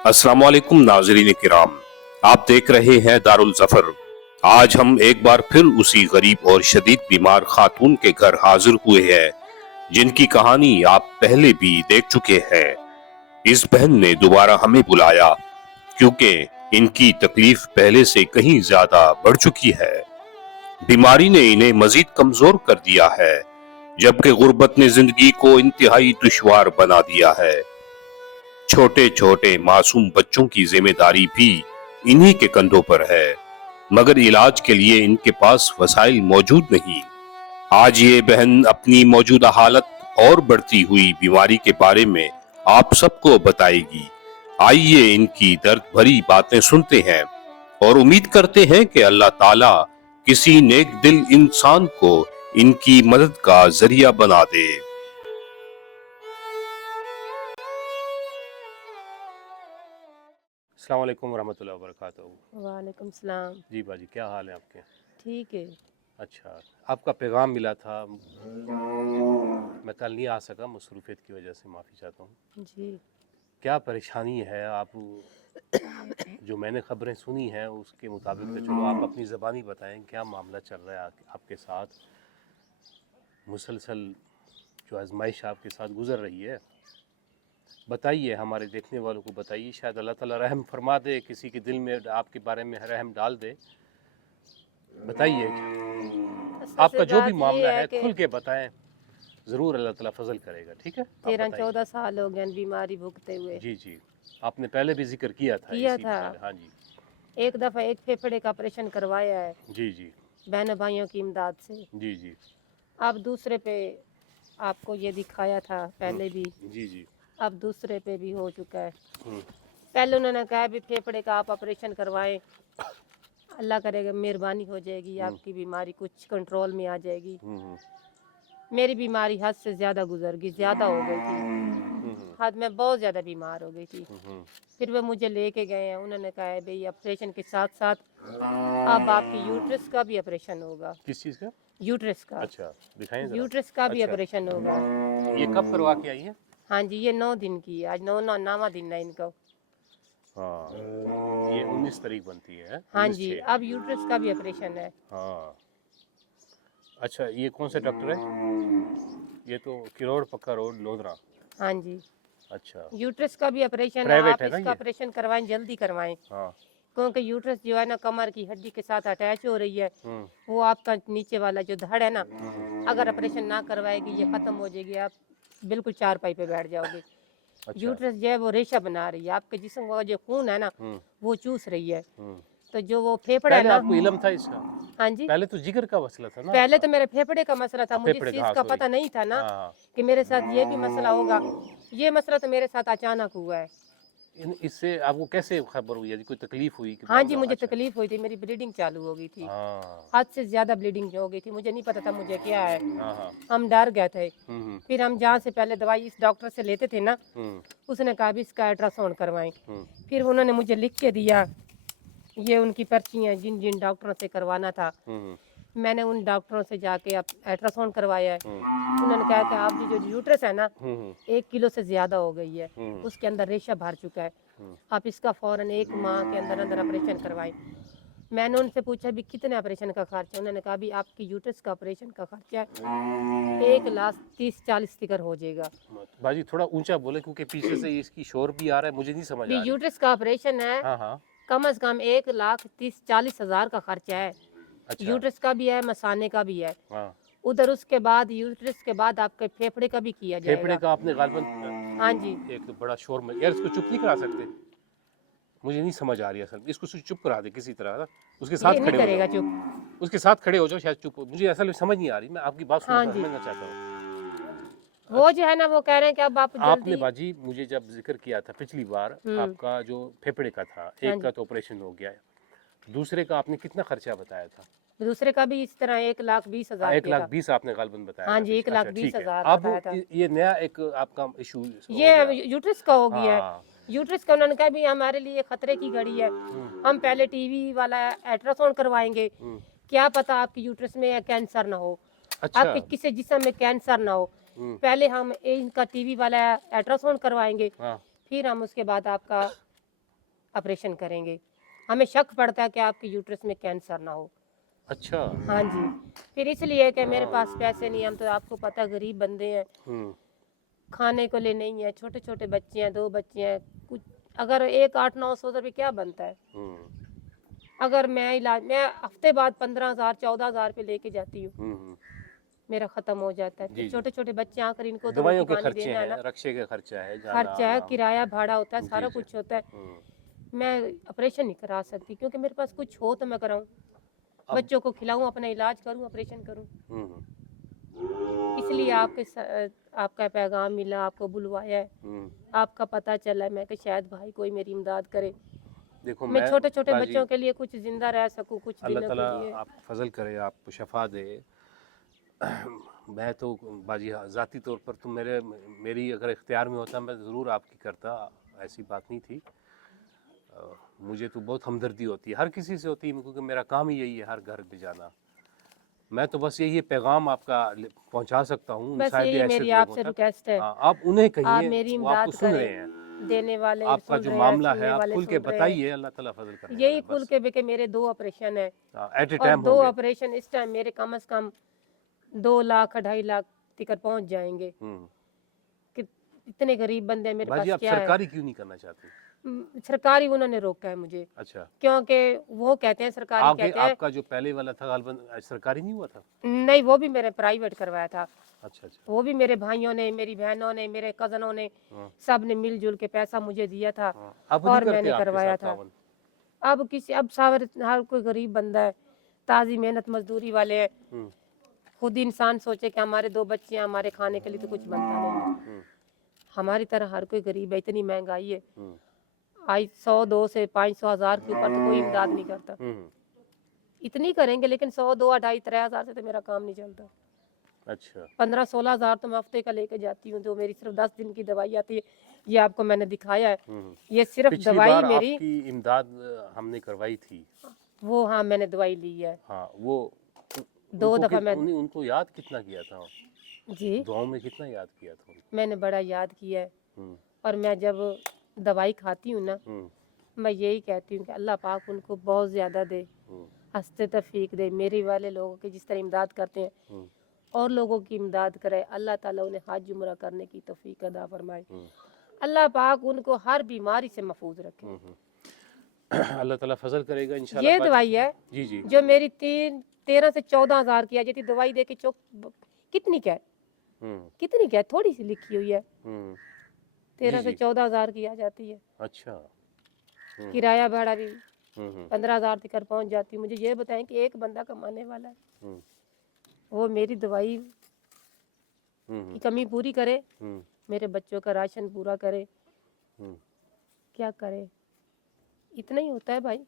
अस्सलाम वालेकुम नाज़रीन किराम, आप देख रहे हैं दारुल ज़फ़र। आज हम एक बार फिर उसी गरीब और शदीद बीमार खातून के घर हाजिर हुए हैं जिनकी कहानी आप पहले भी देख चुके हैं। इस बहन ने दोबारा हमें बुलाया क्योंकि इनकी तकलीफ पहले से कहीं ज्यादा बढ़ चुकी है। बीमारी ने इन्हें मजीद कमजोर कर दिया है, जबकि गुर्बत ने जिंदगी को इंतहाई दुश्वार बना दिया है। छोटे छोटे मासूम बच्चों की जिम्मेदारी भी इन्हीं के कंधों पर है, मगर इलाज के लिए इनके पास वसाइल मौजूद नहीं। आज ये बहन अपनी मौजूदा हालत और बढ़ती हुई बीमारी के बारे में आप सबको बताएगी। आइए इनकी दर्द भरी बातें सुनते हैं और उम्मीद करते हैं कि अल्लाह ताला किसी नेक दिल इंसान को इनकी मदद का जरिया बना दे। अस्सलाम वालेकुम रहमतुल्लाहि व बरकातहू। वालेकुम सलाम। जी बाजी, क्या हाल है आपके? ठीक है। अच्छा, आपका पैगाम मिला था, मैं कल नहीं आ सका, मसरूफियत की वजह से माफ़ी चाहता हूँ। जी क्या परेशानी है? आप जो मैंने खबरें सुनी हैं उसके मुताबिक तो चलो आप अपनी ज़बानी बताएं, क्या मामला चल रहा है आपके साथ? मुसलसल जो आजमाइश आपके साथ गुजर रही है, बताइए, हमारे देखने वालों को बताइए, शायद अल्लाह ताला रहम फरमा दे, किसी के दिल में आपके बारे में रहम डाल दे। बताइए, आपका जो भी मामला है खुल के बताएं, ज़रूर अल्लाह ताला फजल करेगा। ठीक है, 13-14 साल हो गए बीमारी भुगते हुए। जी जी, आपने पहले भी जिक्र किया था इसी मसाले। हाँ जी, एक दफ़ा एक फेफड़े का ऑपरेशन करवाया है जी जी बहनों भाइयों की इमदाद से। जी जी अब दूसरे पे आपको ये दिखाया था पहले भी, जी जी अब दूसरे पे भी हो चुका है। हम्म, पहले उन्होंने कहा भी फेफड़े का आप ऑपरेशन करवाएं, अल्लाह करेगा मेहरबानी हो जाएगी, आपकी बीमारी कुछ कंट्रोल में आ जाएगी। मेरी बीमारी हद से ज़्यादा गुजर गई, ज़्यादा हो गई थी, हद में बहुत ज़्यादा बीमार हो गई थी। फिर वो मुझे लेके गए हैं, उन्होंने कहा है भाई ऑपरेशन के साथ साथ अब आपकी यूट्रस का भी ऑपरेशन होगा। किस चीज़ का? यूट्रस का। अच्छा, दिखाएं जरा। यूट्रस का भी अच्छा, ऑपरेशन होगा। ये कब करवा के आई है? हाँ जी, ये 9 दिन की है, आज 9वां दिन है इनको। हाँ, ये 19 तारीख बनती है। हाँ 19 जी, 6। अब यूट्रस का भी ऑपरेशन है। हाँ, अच्छा, ये कौन से डॉक्टर है? ये तो किरोड़ पक्का रोड लोधरा। हाँ जी, अच्छा, यूट्रस का भी ऑपरेशन है। प्राइवेट आप है ना इसका ये? ऑपरेशन करवाएं, जल्दी करवाएं, हाँ, क्योंकि यूट्रस जो है ना कमर की हड्डी के साथ अटैच हो रही है। वो आपका नीचे वाला जो धड़ है ना, अगर ऑपरेशन ना करवाएगी ये ख़त्म हो जाएगी, आप बिल्कुल चारपाई पे बैठ जाओगे। अच्छा, यूट्रस जो है वो रेशा बना रही है, आपके जिस्म का जो खून है ना वो चूस रही है। तो जो वो फेफड़ा है पहले ना, आपको इल्म था इसका? हाँ जी, पहले तो जिगर का मसला था ना पहले आपका? तो मेरे फेफड़े का मसला था, मुझे इस फेफड़े का, चीज़ हाँ का सॉरी। पता नहीं था ना हाँ, कि मेरे साथ ये भी मसला होगा। ये मसला तो मेरे साथ अचानक हुआ है। इससे आपको कैसे खबर हुई? यदि कोई तकलीफ हुई कि हाँ जी, मुझे अच्छा। तकलीफ हुई थी, मेरी ब्लीडिंग चालू हो गई थी, हाँ हद से ज़्यादा ब्लीडिंग हो गई थी, मुझे नहीं पता था मुझे क्या है। हाँ हाँ, हम डर गए थे। हम्म फिर हम जहाँ से पहले दवाई इस डॉक्टर से लेते थे ना, हम्म उसने कहा भी इसका अल्ट्रासाउंड करवाएं। हम्म फिर उन्होंने मुझे लिख के दिया, ये उनकी पर्ची हैं जिन जिन डॉक्टरों से करवाना था। हम्म मैंने उन डॉक्टरों से जाके अब अल्ट्रासाउंड करवाया है। हम्म उन्होंने कहा कि आपकी जो यूट्रस है ना हम्म 1 किलो से ज़्यादा हो गई है, हम्म उसके अंदर रेशा भर चुका है, आप इसका फ़ौरन 1 माह के अंदर अंदर ऑपरेशन करवाएं। मैंने उनसे पूछा भी कितने ऑपरेशन का खर्चा? उन्होंने कहा भी आपकी यूट्रस का ऑपरेशन का खर्चा 1,30,40 तक हो जाएगा। बाजी थोड़ा ऊंचा बोले क्योंकि पीछे से इसकी शोर भी आ रहा है, मुझे नहीं समझ भी आ रही। यूट्रस का ऑपरेशन है, हाँ हाँ, कम से कम 1,30,40,000 का खर्चा है। अच्छा, यूट्रस का भी है, मसाने का भी है। हाँ। उधर उसके बाद यूट्रस के बाद आपके फेफड़े का भी किया फेफड़े जाएगा। का आपने गालबन हाँ जी, एक तो बड़ा शोर में, यार इसको चुप नहीं करा सकते? मुझे नहीं समझ आ रही है असल में, इसको चुप करा दे किसी तरह ना, उसके ये साथ नहीं खड़े हो करेगा जाओ, चुप। उसके साथ खड़े हो जाओ, शायद चुप हो। मुझे असल में समझ नहीं आ रही, मैं आपकी बात हाँ सुनना जी, समझना चाहता हूँ। वो जो है ना वो कह रहे हैं कि अब आप आपने जल्दी। बाजी मुझे जब जिक्र किया था पिछली बार, आपका जो फेफड़े का था, हाँ एक जी, का तो ऑपरेशन हो गया, दूसरे का आपने कितना खर्चा बताया था? दूसरे का भी इस तरह 1,20,000 1 रुपये लाख था। 20 आपने गालबन बताया हाँ था जी, पीछे। एक लाख अच्छा बीस ठीक है, हजार अब बताया था। ये नया एक आपका इशू हो ये गया। यूट्रस का हो गया है। हाँ, यूट्रस का उन्होंने कहा भी हमारे लिए खतरे की घड़ी है, हम पहले टीवी वाला अल्ट्रासाउंड करवाएंगे, क्या पता आपकी यूट्रस में कैंसर ना हो, अच्छा, आपके किसी जिस्म में कैंसर ना हो। पहले हम इनका टीवी वाला अल्ट्रासाउंड करवाएंगे, हाँ, फिर हम उसके बाद आपका ऑपरेशन करेंगे। हमें शक पड़ता है कि आपके यूट्रस में कैंसर ना हो। अच्छा। हाँ जी, फिर इसलिए कि मेरे पास पैसे नहीं, हम तो आपको पता गरीब बंदे हैं, खाने को लिए नहीं है, छोटे छोटे बच्चे हैं, 2 बच्चे हैं, कुछ अगर 1 8-900 रुपये क्या बनता है? अगर मैं हफ्ते बाद 15,000 14,000 रुपये लेके जाती हूँ, मेरा खत्म हो जाता है। जी, फिर जी। छोटे छोटे बच्चे आकर इनको तो दवाइयों रोटी के पानी खर्चे देना है हैं, ना, रक्षे के खर्चा है, जाना खर्चा है, आना। किराया भाड़ा होता है, जी, सारा जी। कुछ होता है। मैं ऑपरेशन नहीं करा सकती क्योंकि मेरे पास कुछ हो तो मैं कराऊं, अब बच्चों को खिलाऊं, अपना इलाज करूं, ऑपरेशन करूं। इसलिए आपका पैगाम मिला, आपको बुलवाया है, आपका पता चला, मैं कि शायद भाई कोई मेरी इमदाद करे, देखो मैं छोटे छोटे बाजी, बच्चों के लिए कुछ जिंदा रह सकूं कुछ अल्लाह दिनों ताला के लिए। आप फजल करे, आपको शफा दे। मैं तो बाजी ज़ाती तौर पर तो मेरी अगर इख्तियार में होता मैं ज़रूर आपकी करता, ऐसी बात नहीं थी। मुझे तो बहुत हमदर्दी होती है, हर किसी से होती है, क्योंकि मेरा काम ही यही है, हर घर पे जाना। मैं तो बस यही पैगाम आपका पहुंचा सकता हूँ उन बस साहिब यही हैसियत मेरी लोगों आपसे तक। रिक्वेस्ट है, हाँ, आप उन्हें आप कहिए, मेरी वो आपको इमदाद सुन रहे करें, हैं। देने वाले आपका सुन जो रहे हैं, मामला है सुनने आप वाले खुल के सुन रहे हैं। बताइए, अल्लाह ताला फजल करने वाला यही है, खुल बस। के कि मेरे 2 ऑपरेशन है एट ए और टाइम 2 होंगे। ऑपरेशन इस टाइम मेरे कम से कम 2 लाख 2.5 लाख तक पहुंच जाएंगे। कि इतने गरीब बंदे हैं, मेरे बाजी पास आप क्या है? सरकारी क्यों नहीं करना चाहते? सरकारी उन्होंने रोका है मुझे, अच्छा, क्योंकि वो कहते हैं सरकारी, आगे कहते हैं आपका जो पहले वाला था गालबन सरकारी नहीं हुआ था? नहीं, वो भी मैंने प्राइवेट करवाया था। अच्छा अच्छा। वो भी मेरे भाइयों ने, मेरी बहनों ने, मेरे कजनों ने, हाँ, सब ने मिलजुल के पैसा मुझे दिया था हाँ। अब नहीं और करते मैंने आपके करवाया साथ था। तावन? अब हर कोई गरीब बंदा है, ताजी मेहनत मजदूरी वाले हैं, हम्म, खुद इंसान सोचे कि हमारे 2 बच्चे हैं, हमारे खाने के लिए तो कुछ बनता नहीं है। हमारी तरह हर कोई गरीब है, इतनी महंगाई है, आज 100 2 से 500 1000 के ऊपर तो कोई इमदाद नहीं करता। इतनी करेंगे लेकिन 100 2 2.5 3 हजार से तो मेरा काम नहीं चलता। अच्छा। 15 16 हजार तो मैं हफ्ते का लेके जाती हूँ, जो मेरी सिर्फ 10 दिन की दवाई आती है। ये आपको मैंने दिखाया है, ये सिर्फ पिछली दवाई बार मेरी, आपकी इमदाद हमने करवाई थी। वो हाँ मैंने दवाई ली है। हाँ, वो 2 दफा मैं उनको याद कितना किया था? जी दुआओं में कितना याद किया था उनको? मैंने बड़ा याद किया है। हम्म, और मैं जब दवाई खाती हूँ ना, मैं यही कहती हूँ कि अल्लाह पाक उनको बहुत ज़्यादा दे, हंसते तफीक दे, मेरे वाले लोगों की जिस तरह इमदाद करते हैं और लोगों की इमदाद करे। अल्लाह ताला उन्हें हज उम्रा करने की तौफीक अदा फरमाए। अल्लाह पाक उनको हर बीमारी से महफूज रखे। अल्लाह ताला फजल करेगा इंशाल्लाह। ये दवाई है जी जी। जो मेरी 13 से 14 हजार की आ जाती, दवाई दे के कितनी क्या है, कितनी क्या है, थोड़ी सी लिखी हुई है, 13 से 14 हजार की आ जाती है। अच्छा। किराया भाड़ा भी 15 हजार तक पहुंच जाती है। मुझे ये बताएं कि एक बंदा कमाने वाला है, वो मेरी दवाई की कमी पूरी करे, मेरे बच्चों का राशन पूरा करे, क्या करे? इतना ही होता है भाई।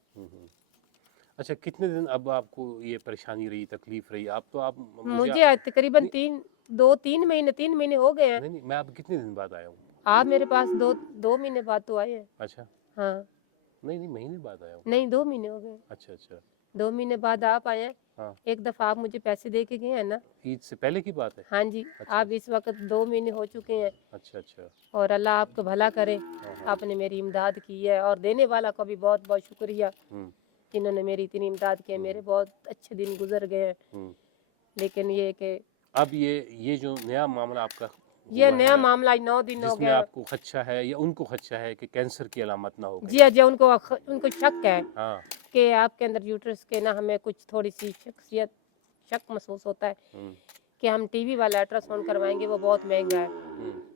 अच्छा, कितने दिन अब आपको ये परेशानी रही, तकलीफ रही? आप तो आप मुझे आज तकरीबन 3 महीने हो गए हैं। नहीं नहीं, मैं अब कितने दिन बाद आया हूँ? आप मेरे पास 2 महीने बाद तो आए हैं। अच्छा। हाँ नहीं नहीं, महीने बाद आया हूँ। नहीं, 2 महीने हो गए। अच्छा अच्छा। 2 महीने बाद आप आए हैं। हाँ, एक दफा आप मुझे पैसे दे के गए हैं ना। ईद से पहले की बात है? हाँ जी। अच्छा। आप इस वक्त 2 महीने हो चुके हैं। अच्छा अच्छा। और अल्लाह आपको भला करे, आपने मेरी इमदाद की है और देने वाला का भी बहुत बहुत शुक्रिया, जिन्होंने मेरी इतनी इमदाद की है। मेरे बहुत अच्छे दिन गुजर गए हैं, लेकिन ये कि अब ये जो नया मामला आपका ये नया मामला 9 दिन हो जिसमें गया। आपको खदशा है या उनको खदशा है कि कैंसर की अलामत ना हो गई? जी जी, उनको शक है हाँ। कि आपके अंदर यूट्रस के ना, हमें कुछ थोड़ी सी शक महसूस होता है कि हम टीवी वाला अल्ट्रासाउंड करवाएंगे, वो बहुत महंगा है,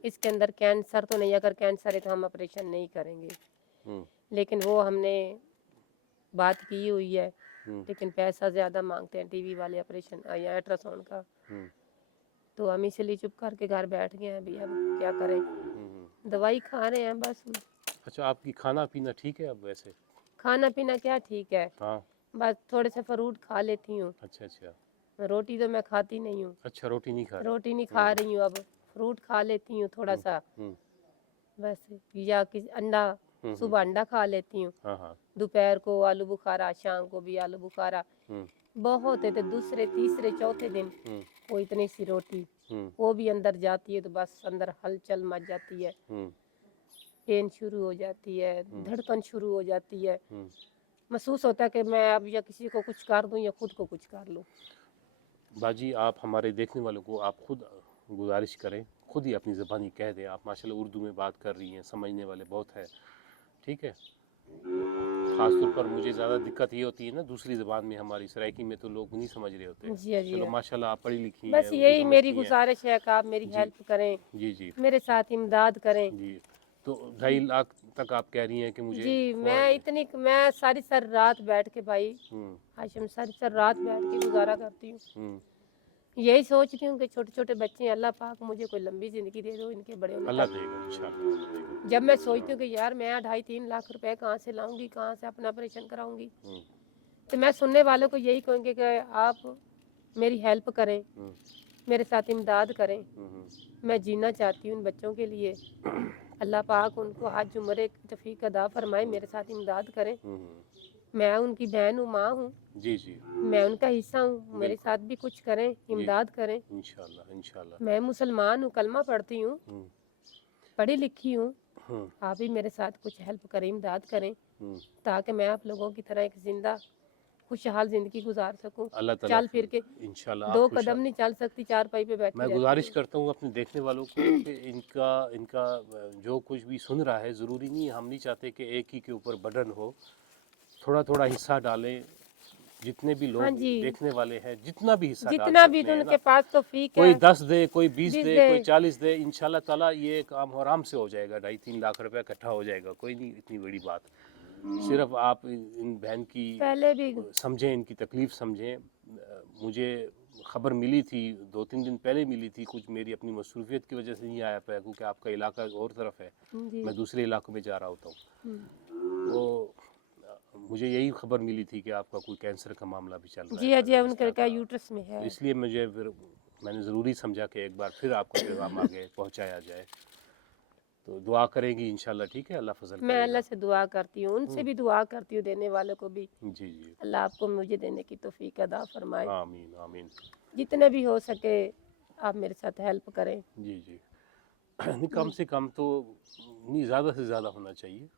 इसके अंदर कैंसर तो नहीं, अगर कैंसर है तो हम ऑपरेशन नहीं करेंगे। लेकिन वो हमने बात की हुई है, लेकिन पैसा ज़्यादा मांगते हैं टीवी वाले ऑपरेशन या अल्ट्रासाउंड का, तो हम इसलिए चुप करके घर बैठ गए हैं। अभी अब क्या करें, दवाई खा रहे हैं बस। अच्छा, आपकी खाना पीना ठीक है अब वैसे? खाना पीना क्या ठीक है, हाँ। बस थोड़े से फ्रूट खा लेती हूँ। अच्छा अच्छा। रोटी तो मैं खाती नहीं हूँ। अच्छा, रोटी नहीं खा रहे? रोटी नहीं खा रही हूँ, अब फ्रूट खा लेती हूँ थोड़ा सा बस, या किसी अंडा, सुबह अंडा खा लेती हूँ, हाँ हाँ। दोपहर को आलू बुखारा, शाम को भी आलू बुखारा। बहुत है तो दूसरे तीसरे चौथे दिन वो इतनी सी रोटी, वो भी अंदर जाती है तो बस अंदर हलचल मच जाती है। पेन शुरू हो जाती है, धड़कन शुरू हो जाती है, हम्म। महसूस होता है कि मैं अब या किसी को कुछ कर दूं या खुद को कुछ कर लूं। बाजी, आप हमारे देखने वालों को आप खुद गुजारिश करें, खुद ही अपनी ज़बानी कह दें। आप माशाल्लाह उर्दू में बात कर रही हैं, समझने वाले बहुत हैं, ठीक है। ख़ास तौर पर मुझे ज़्यादा दिक्कत ये होती है ना, दूसरी ज़बान में हमारी सराइकी में तो लोग नहीं समझ रहे होते। जी जी चलो माशाल्लाह आप पढ़ी लिखी हैं, बस उर्दू यही मेरी समझती हैं। गुजारिश है कि आप मेरी जी हेल्प करें, जी जी मेरे साथ इमदाद करें। जी। तो 2.5 लाख तक आप कह रही हैं कि मुझे जी मैं सारी सर रात बैठ के भाई हम्म हाशिम सारी सर रात बैठ के गुजारा करती हूँ। हम्म। यही सोचती हूँ कि छोटे छोटे बच्चे हैं, अल्लाह पाक मुझे कोई लंबी जिंदगी दे दो इनके बड़े होने अल्लाह तक। देगा इंशाल्लाह, अल्लाह देगा। जब मैं सोचती हूँ कि यार मैं 2.5-3 लाख रुपए कहाँ से लाऊंगी, कहाँ से अपना ऑपरेशन कराऊंगी, हम्म तो मैं सुनने वालों को यही कहूँगी कि आप मेरी हेल्प करें, हम्म मेरे साथ इमदाद करें। हम्म। मैं जीना चाहती हूँ उन बच्चों के लिए। अल्लाह पाक उनको हज उम्र तौफीक अदा फरमाए, मेरे साथ इमदाद करें। मैं उनकी बहन हूँ, माँ हूँ, जी जी मैं उनका हिस्सा हूँ, मेरे बिल्कुल। साथ भी कुछ करें, इमदाद करें। इंशाल्लाह इंशाल्लाह। मैं मुसलमान हूँ, कलमा पढ़ती हूँ, हम्म पढ़ी लिखी हूँ। हम्म आप भी मेरे साथ कुछ हेल्प करें, इमदाद करें, हम्म। ताकि मैं आप लोगों की तरह एक जिंदा खुशहाल जिंदगी गुजार सकूं। अल्लाह ताला चल फिर के इंशाल्लाह आप 2 खुश। कदम नहीं चल सकती, चारपाई पे बैठी मैं रहती गुजारिश हूँ। करता हूँ अपने देखने वालों को कि इनका इनका जो कुछ भी सुन रहा है, ज़रूरी नहीं है, हम नहीं चाहते कि एक ही के ऊपर बर्डन हो। थोड़ा थोड़ा हिस्सा डालें, जितने भी हाँ लोग जी, देखने वाले हैं जितना भी हिस्सा डाल जितना भी सकते तो हैं उनके ना, पास तौफीक कोई है 10 दे, कोई 20 बीस दे, दे। कोई 40 दे, इंशाल्लाह ताला ये काम आराम से हो जाएगा। 2.5-3 लाख रुपया इकट्ठा हो जाएगा, कोई नहीं इतनी बड़ी बात। सिर्फ आप इन बहन की पहले भी समझें, इनकी तकलीफ़ समझें। मुझे खबर मिली थी 2-3 दिन पहले मिली थी, कुछ मेरी अपनी मसरूफियत की वजह से नहीं आया पाया, क्योंकि आपका इलाका और तरफ है, जी मैं दूसरे इलाकों में जा रहा होता हूँ। हम्म। तो मुझे यही खबर मिली थी कि आपका कोई कैंसर का मामला भी चल रहा है, जी जी इस उनके तरह क्या का। यूट्रस में तो है। इसलिए मुझे फिर मैंने ज़रूरी समझा कि एक बार फिर आपका पैगाम आगे पहुँचाया जाए। तो दुआ करेंगी इंशाल्लाह, ठीक है, अल्लाह फजल मैं अल्लाह करेगा। से दुआ करती हूँ, उनसे भी दुआ करती हूँ, देने वालों को भी जी जी अल्लाह आपको मुझे देने की तौफीक अदा फरमाए। आमीन आमीन। जितने भी हो सके आप मेरे साथ हेल्प करें। जी जी नहीं, कम से कम तो नहीं, ज़्यादा से ज़्यादा होना चाहिए।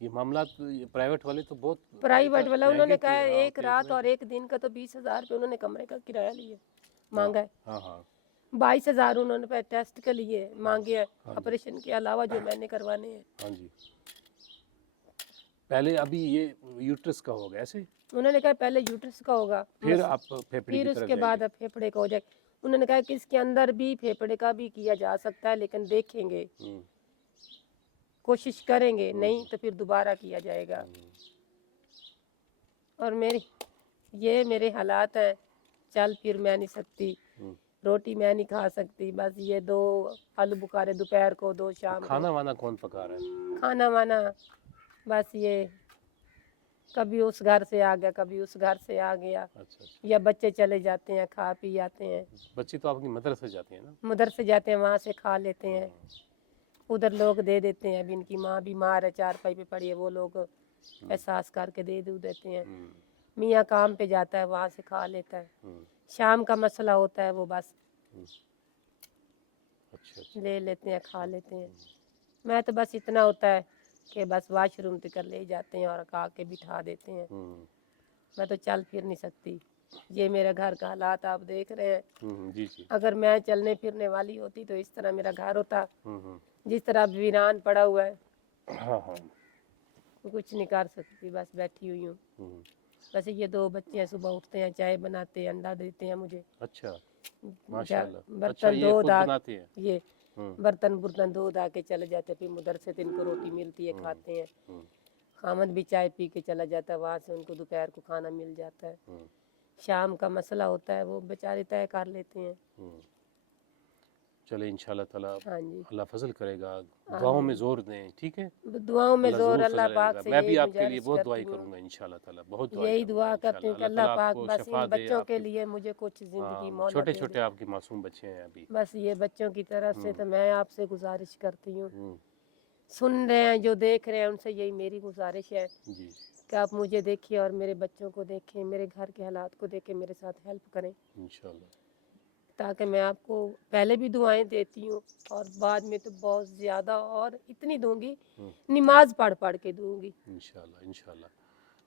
ये मामला तो ये प्राइवेट वाले तो बहुत प्राइवेट वाला महंगे उन्होंने कहा है, एक होते रात हैं। और एक दिन का तो 20,000 रुपये उन्होंने कमरे का किराया लिया हाँ मांगा है। हाँ हाँ 22,000 उन्होंने पे टेस्ट के लिए मांगे हैं, हाँ जी ऑपरेशन के अलावा जो मैंने करवाने हैं। हाँ जी। पहले अभी ये यूट्रस का होगा ऐसे, उन्होंने कहा पहले यूट्रस का होगा, फिर आप फेफड़े की फिर तरफ उसके जाएंगे। बाद अब फेफड़े का हो जाएगा। उन्होंने कहा कि इसके अंदर भी फेफड़े का भी किया जा सकता है, लेकिन देखेंगे, कोशिश करेंगे, नहीं तो फिर दोबारा किया जाएगा। और मेरे हालात हैं, चल फिर मैं नहीं सकती, रोटी मैं नहीं खा सकती, बस ये 2 आलू बुखारे दोपहर को, 2 शाम को। खाना वाना कौन पका रहा है? खाना वाना बस ये कभी उस घर से आ गया, कभी उस घर से आ गया, अच्छा अच्छा। या बच्चे चले जाते हैं, खा पी आते हैं। बच्चे तो आपकी मदरसे जाते हैं ना? मदरसे जाते हैं, वहाँ से खा लेते हैं, उधर लोग दे देते हैं। अभी इनकी माँ बीमार है, चारपाई पे पड़ी है, वो लोग एहसास करके दे देते हैं। मियाँ काम पे जाता है, वहाँ से खा लेता है। शाम का मसला होता है, वो बस अच्छा अच्छा। ले लेते हैं, खा लेते हैं। मैं तो बस इतना होता है कि बस वॉशरूम तक ले जाते हैं और खा के बिठा देते हैं। मैं तो चल फिर नहीं सकती। ये मेरे घर का हालात आप देख रहे हैं। जी जी अगर मैं चलने फिरने वाली होती तो इस तरह मेरा घर होता, जिस तरह वीरान पड़ा हुआ है। हाँ हाँ। कुछ नहीं कर सकती, बस बैठी हुई हूँ। वैसे ये 2 बच्चे हैं, सुबह उठते हैं, चाय बनाते हैं, अंडा देते हैं मुझे। अच्छा माशाल्लाह। अच्छा, बर्तन ये धो खुद धा बनाते हैं? ये बर्तन धो धा के चले जाते, फिर उधर से इनको रोटी मिलती है, खाते हैं। खामद भी चाय पी के चला जाता है, वहाँ से उनको दोपहर को खाना मिल जाता है। शाम का मसला होता है, वो बेचारे तय कर लेते हैं। चले इंशाल्लाह ताला हाँ जी, अल्लाह फजल करेगा। दुआओं में जोर दें, ठीक है? दुआओं में अल्लाह जोर ज़रूर अल्लाह फजल पाक करेगा। से मैं भी यही आपके लिए गुजारिश बहुत करती दुआई हूँ, करूंगा इंशाल्लाह ताला, बहुत दुआई यही करूंगा दुआ करती हूँ इंशाल्लाह। कि अल्लाह अल्लाह ताला पाक आपको बस शफा इन दे। बच्चों के आपके लिए मुझे कुछ जिंदगी मोहलत छोटे दे छोटे दे। आपके मासूम बच्चे हैं अभी। बस ये बच्चों की तरफ से तो मैं आपसे गुजारिश करती हूँ, सुन रहे हैं, जो देख रहे हैं, उनसे यही मेरी गुजारिश है जी कि आप मुझे देखिए और मेरे बच्चों को देखें, मेरे घर के हालात को देखें, मेरे साथ हेल्प करें। इंशाल्लाह। ताकि मैं आपको पहले भी दुआएं देती हूँ और बाद में तो बहुत ज़्यादा और इतनी दूंगी, नमाज पढ़ पढ़ के दूंगी। इंशाल्लाह इंशाल्लाह।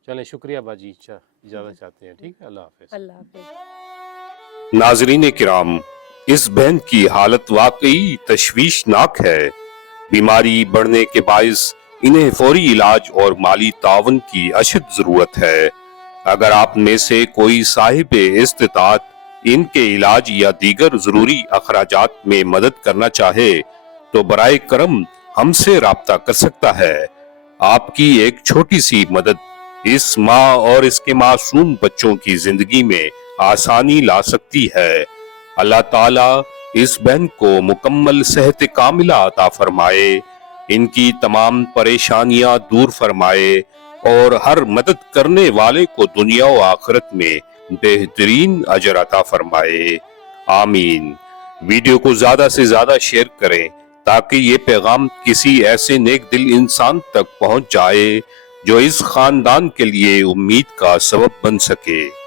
चलें, शुक्रिया बाजी, इजाज़त चाहते हैं। ठीक है, अल्लाह हाफिज़। अल्लाह हाफ़िज़। नाजरीन किराम, इस बहन की हालत वाकई तशवीशनाक है। बीमारी बढ़ने के बायस इन्हें फौरी इलाज और माली तावन की अशद जरूरत है। अगर आप में से कोई साहिब इस्तिताअत इनके इलाज या दीगर जरूरी अखराजात में मदद करना चाहे तो बराए करम हमसे राब्ता कर सकता है। आपकी एक छोटी सी मदद इस माँ और इसके मासूम बच्चों की जिंदगी में आसानी ला सकती है। अल्लाह ताला इस बहन को मुकम्मल सेहत कामिला अता फरमाए, इनकी तमाम परेशानियां दूर फरमाए और हर मदद करने वाले को दुनिया और आखिरत में बेहतरीन अजर अता फरमाए। आमीन। वीडियो को ज्यादा से ज्यादा शेयर करें ताकि ये पैगाम किसी ऐसे नेक दिल इंसान तक पहुंच जाए जो इस खानदान के लिए उम्मीद का सबब बन सके।